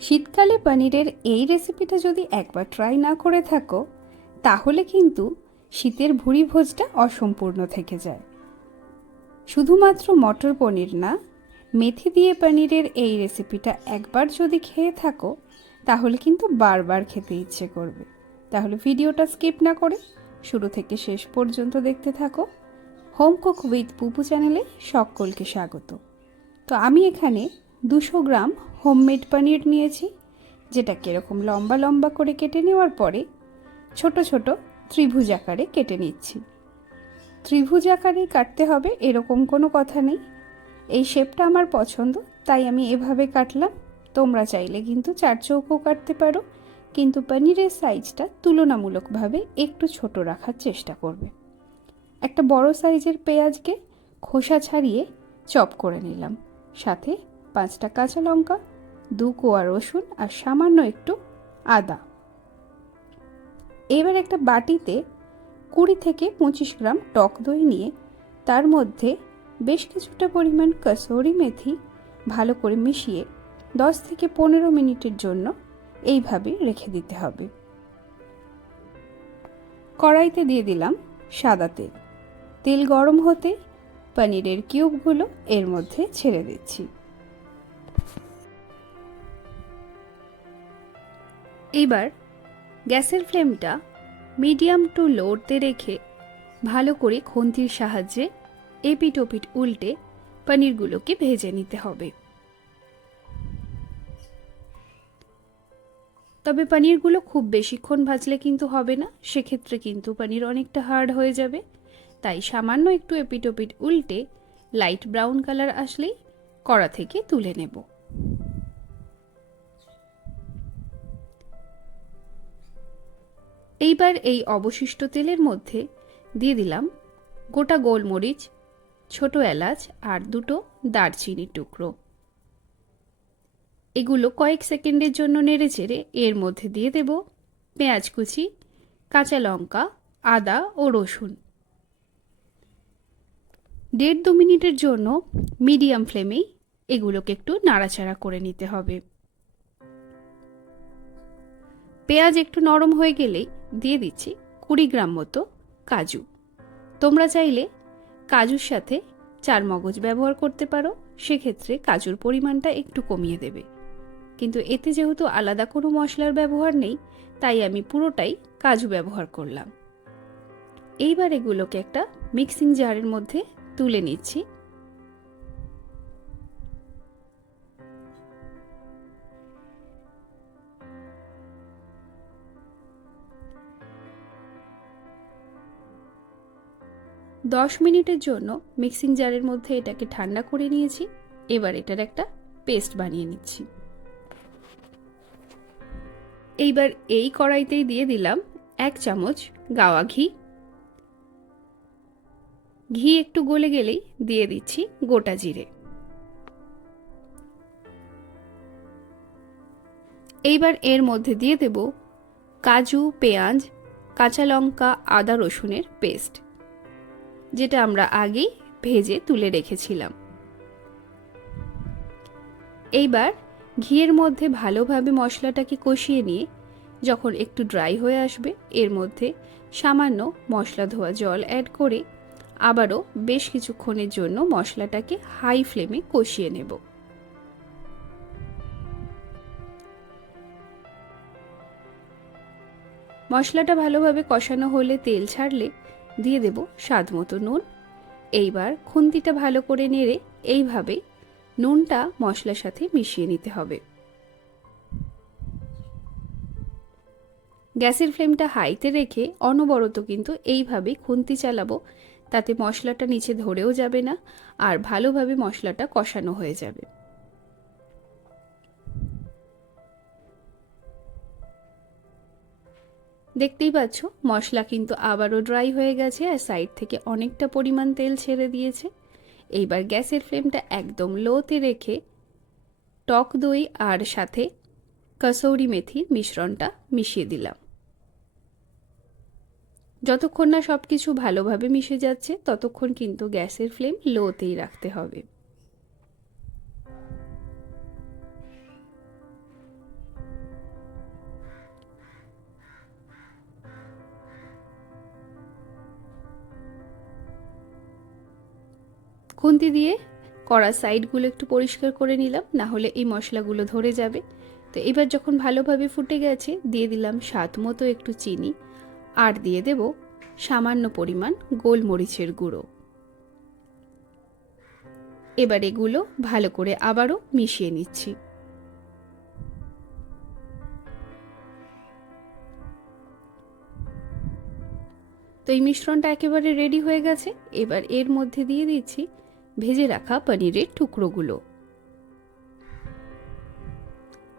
শীতকালে পনিরের এই রেসিপিটা যদি একবার ট্রাই না করে থাকো, তাহলে কিন্তু শীতের ভুড়ি ভোজটা অসম্পূর্ণ থেকে যায়। শুধুমাত্র মটর পনির না, মেথি দিয়ে পনিরের এই রেসিপিটা একবার যদি খেয়ে থাকো, তাহলে কিন্তু বারবার খেতে ইচ্ছে করবে। তাহলে ভিডিওটা স্কিপ না করে শুরু থেকে শেষ পর্যন্ত দেখতে থাকো। হোম কুক উইথ পুপু চ্যানেলে সকলকে স্বাগত। তো আমি এখানে দুশো গ্রাম হোমমেড পনির নিয়েছি, যেটা কীরকম লম্বা লম্বা করে কেটে নেওয়ার পরে ছোট ছোট ত্রিভুজ আকারে কেটে নিচ্ছি। ত্রিভুজ আকারেই কাটতে হবে, এরকম কোনো কথা নেই। এই শেপটা আমার পছন্দ, তাই আমি এভাবে কাটলাম। তোমরা চাইলে কিন্তু চার চৌকো কাটতে পারো, কিন্তু পনিরের সাইজটা তুলনামূলকভাবে একটু ছোট রাখার চেষ্টা করবে। একটা বড় সাইজের পেঁয়াজকে খোসা ছাড়িয়ে চপ করে নিলাম, সাথে পাঁচটা কাঁচা লঙ্কা, দু কোয়া রসুন আর সামান্য একটু আদা। এবার একটা বাটিতে কুড়ি থেকে পঁচিশ গ্রাম টক দই নিয়ে তার মধ্যে বেশ কিছুটা পরিমাণ কসৌরি মেথি ভালো করে মিশিয়ে দশ থেকে পনেরো মিনিটের জন্য এইভাবে রেখে দিতে হবে। কড়াইতে দিয়ে দিলাম সাদা তেল। তেল গরম হতে পনিরের কিউবগুলো এর মধ্যে ছেড়ে দিচ্ছি। এবার গ্যাসের ফ্লেমটা মিডিয়াম টু লোতে রেখে ভালো করে খন্তির সাহায্যে এপিট ওপিট উল্টে পনিরগুলোকে ভেজে নিতে হবে। তবে পনিরগুলো খুব বেশিক্ষণ ভাজলে কিন্তু হবে না, সেক্ষেত্রে কিন্তু পনির অনেকটা হার্ড হয়ে যাবে। তাই সামান্য একটু এপিট ওপিট উল্টে লাইট ব্রাউন কালার আসলেই কড়া থেকে তুলে নেব। এইবার এই অবশিষ্ট তেলের মধ্যে দিয়ে দিলাম গোটা গোলমরিচ, ছোট এলাচ আর দুটো দারচিনির টুকরো। এগুলো কয়েক সেকেন্ডের জন্য নেড়ে চেড়ে এর মধ্যে দিয়ে দেব পেঁয়াজ কুচি, কাঁচা লঙ্কা, আদা ও রসুন। দেড় দু মিনিটের জন্য মিডিয়াম ফ্লেমেই এগুলোকে একটু নাড়াচাড়া করে নিতে হবে। পেঁয়াজ একটু নরম হয়ে গেলেই দিয়ে দিচ্ছি কুড়ি গ্রাম মতো কাজু। তোমরা চাইলে কাজুর সাথে চার মগজ ব্যবহার করতে পারো, সেক্ষেত্রে কাজুর পরিমাণটা একটু কমিয়ে দেবে। কিন্তু এতে যেহেতু আলাদা কোনো মশলার ব্যবহার নেই, তাই আমি পুরোটাই কাজু ব্যবহার করলাম। এইবার এগুলোকে একটা মিক্সিং জারের মধ্যে তুলে নিচ্ছি। দশ মিনিটের জন্য মিক্সিং জারের মধ্যে এটাকে ঠান্ডা করে নিয়েছি। এবার এটার একটা পেস্ট বানিয়ে নিচ্ছি। এইবার এই কড়াইতেই দিয়ে দিলাম এক চামচ গাওয়া ঘি। ঘি একটু গলে গেলেই দিয়ে দিচ্ছি গোটা জিরে। এইবার এর মধ্যে দিয়ে দেব কাজু, পেঁয়াজ, কাঁচা লঙ্কা, আদা রসুনের পেস্ট। যেটা আমরা আগেই ভেজে তুলে রেখেছিলাম। এইবার ঘিয়ের মধ্যে ভালোভাবে মশলাটাকে কষিয়ে নিয়ে যখন একটু ড্রাই হয়ে আসবে, এর মধ্যে সামান্য মশলা ধোয়া জল অ্যাড করে আবারও বেশ কিছুক্ষণের জন্য মশলাটাকে হাই ফ্লেমে কষিয়ে নেব। মশলাটা ভালোভাবে কষানো হলে তেল ছাড়লে দিয়ে দেব স্বাদ মতো নুন। এইবার খুন্তিটা ভালো করে নেড়ে এইভাবে নুনটা মশলার সাথে মিশিয়ে নিতে হবে। গ্যাসের ফ্লেমটা হাইতে রেখে অনবরত কিন্তু এইভাবে খুন্তি চালাবো, তাতে মশলাটা নিচে ধরেও যাবে না, আর ভালোভাবে মশলাটা কষানো হয়ে যাবে। দেখতেই পাচ্ছ, মশলা কিন্তু আবারও ড্রাই হয়ে গেছে আর সাইড থেকে অনেকটা পরিমাণ তেল ছেড়ে দিয়েছে। এইবার গ্যাসের ফ্লেমটা একদম লোতে রেখে টক দই আর সাথে কসৌরি মেথির মিশ্রণটা মিশিয়ে দিলাম। যতক্ষণ না সব কিছু ভালোভাবে মিশে যাচ্ছে, ততক্ষণ কিন্তু গ্যাসের ফ্লেম লোতেই রাখতে হবে। খুন্তি দিয়ে কড়ার সাইডগুলো একটু পরিষ্কার করে নিলাম না হলে এই মশলাগুলো ধরে যাবে। তো এবার যখন ভালোভাবে ফুটে গেছে, দিয়ে দিলাম স্বাদ মতো একটু চিনি, আর দিয়ে দেব সামান্য পরিমাণ গোলমরিচের গুঁড়ো। এবার এগুলো ভালো করে আবারও মিশিয়ে নিচ্ছি। তো এই মিশ্রণটা একেবারে রেডি হয়ে গেছে। এবার এর মধ্যে দিয়ে দিচ্ছি ভেজে রাখা পনিরের টুকরোগুলো।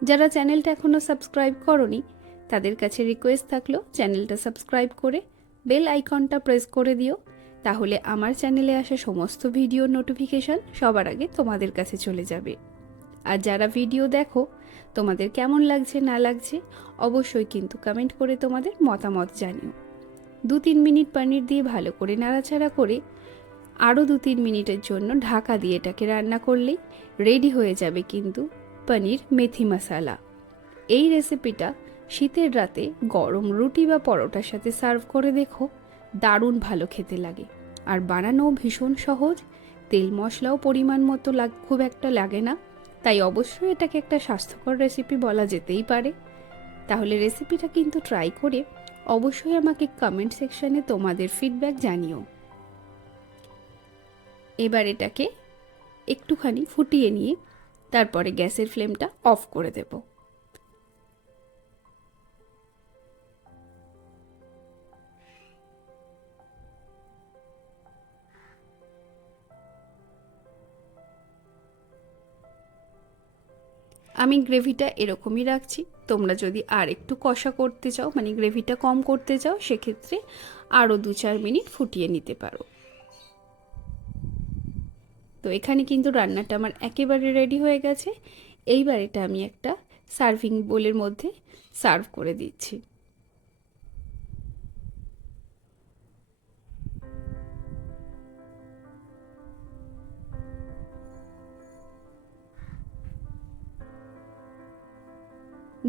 যারা চ্যানেলটা এখনও সাবস্ক্রাইব করনি, তাদের কাছে রিকোয়েস্ট থাকল চ্যানেলটা সাবস্ক্রাইব করে বেল আইকনটা প্রেস করে দিও, তাহলে আমার চ্যানেলে আসা সমস্ত ভিডিও নোটিফিকেশান সবার আগে তোমাদের কাছে চলে যাবে। আর যারা ভিডিও দেখো, তোমাদের কেমন লাগছে, না লাগছে, অবশ্যই কিন্তু কমেন্ট করে তোমাদের মতামত জানিও। দু তিন মিনিট পনির দিয়ে ভালো করে নাড়াচাড়া করে আরও দু তিন মিনিটের জন্য ঢাকা দিয়ে এটাকে রান্না করলেই রেডি হয়ে যাবে কিন্তু পনির মেথি মশালা। এই রেসিপিটা শীতের রাতে গরম রুটি বা পরোটার সাথে সার্ভ করে দেখো, দারুণ ভালো খেতে লাগে। আর বানানোও ভীষণ সহজ, তেল মশলাও পরিমাণ মতো লাগ, খুব একটা লাগে না, তাই অবশ্যই এটাকে একটা স্বাস্থ্যকর রেসিপি বলা যেতেই পারে। তাহলে রেসিপিটা কিন্তু ট্রাই করে অবশ্যই আমাকে কমেন্ট সেকশানে তোমাদের ফিডব্যাক জানিও। এবার এটাকে একটুখানি ফুটিয়ে নিয়ে তারপরে গ্যাসের ফ্লেমটা অফ করে দেব। আমি গ্রেভিটা এরকমই রাখছি। তোমরা যদি আর একটু কষা করতে চাও মানে গ্রেভিটা কম করতে চাও, সেক্ষেত্রে আরও দু চার মিনিট ফুটিয়ে নিতে পারো। তো এখানে কিন্তু রান্নাটা আমার একেবারে রেডি হয়ে গেছে। এইবার এটা আমি একটা সার্ভিং বোলের মধ্যে সার্ভ করে দিচ্ছি।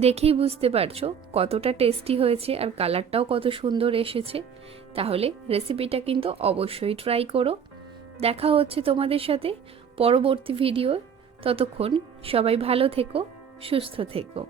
দেখেই বুঝতে পারছ কতটা টেস্টি হয়েছে আর কালারটাও কত সুন্দর এসেছে। তাহলে রেসিপিটা কিন্তু অবশ্যই ট্রাই করো। দেখা হচ্ছে তোমাদের সাথে পরবর্তী ভিডিও। ততক্ষণ সবাই ভালো থেকো সুস্থ থেকো।